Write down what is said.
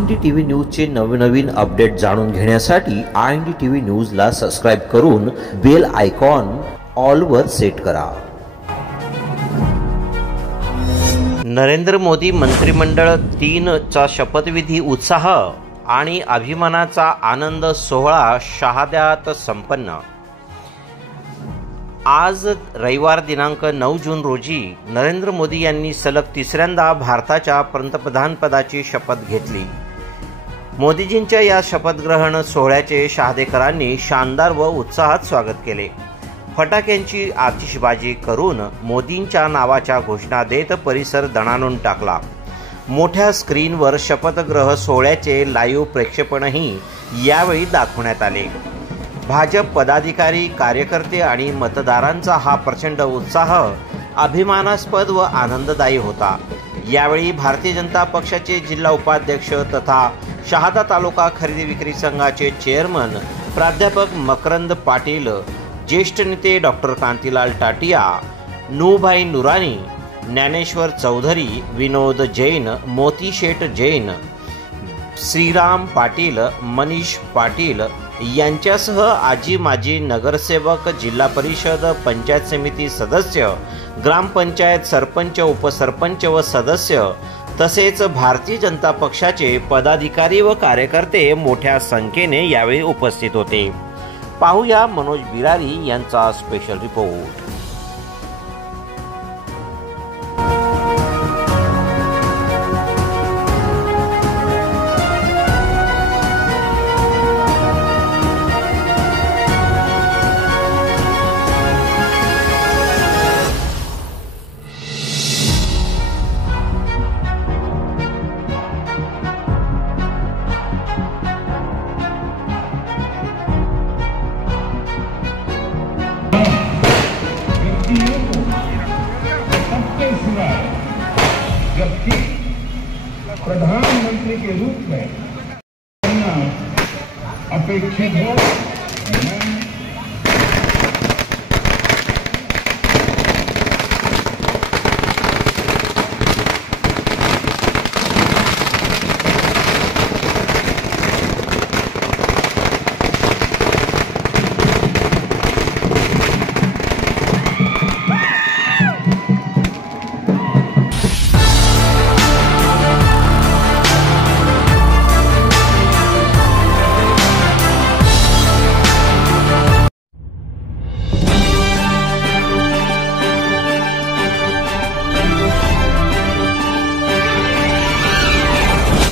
INDTV न्यूजचे नवनवीन update जाणून घेण्यासाठी INDTV न्यूजला सबस्क्राइब करून बेल आयकॉन ऑलवर सेट करा। नरेंद्र मोदी मंत्रिमंडळ 3 चा शपथविधी उत्साह आणि अभिमानाचा आनंद सोहळा शहाद्यात संपन्न। आज रविवार दिनांक 9 जून रोजी नरेंद्र मोदी यांनी सलग तिसऱ्यांदा भारताच्या पंतप्रधानपदाची शपथ घेतली। मोदीजींच्या या शपथग्रहण सोहळ्याचे शहादेकरांनी शानदार व उत्साहात स्वागत केले। फटाक्यांची आतिषबाजी करून मोदींच्या नावाच्या घोषणा देत परिसर दणाणून टाकला। मोठ्या स्क्रीनवर शपथग्रह सोहळ्याचे लाईव्ह प्रक्षेपणही यावेळी दाखवण्यात आले। भाजप पदाधिकारी, कार्यकर्ते आणि मतदारांचा हा प्रचंड उत्साह अभिमानास्पद व आनंददायी होता। यावेळी भारतीय जनता पक्षाचे जिल्हा उपाध्यक्ष तथा शहादा तालुका खरेदी विक्री संघाचे चेअरमन प्राध्यापक मकरंद पाटील, ज्येष्ठ नेते डॉक्टर कांतीलाल टाटिया, नूभाई नुरानी, ज्ञानेश्वर चौधरी, विनोद जैन, मोती शेठ जैन, श्रीराम पाटील, मनीष पाटील यांच्यासह आजी माजी नगरसेवक, जिल्हा परिषद, पंचायत समिती सदस्य, ग्रामपंचायत सरपंच, उपसरपंच व सदस्य तसेच भारतीय जनता पक्षाचे पदाधिकारी व कार्यकर्ते मोठ्या संख्येने यावेळी उपस्थित होते। पाहूया मनोज बिरारी यांचा स्पेशल रिपोर्ट। जबकि प्रधानमंत्री के रूप में अपेक्षित हो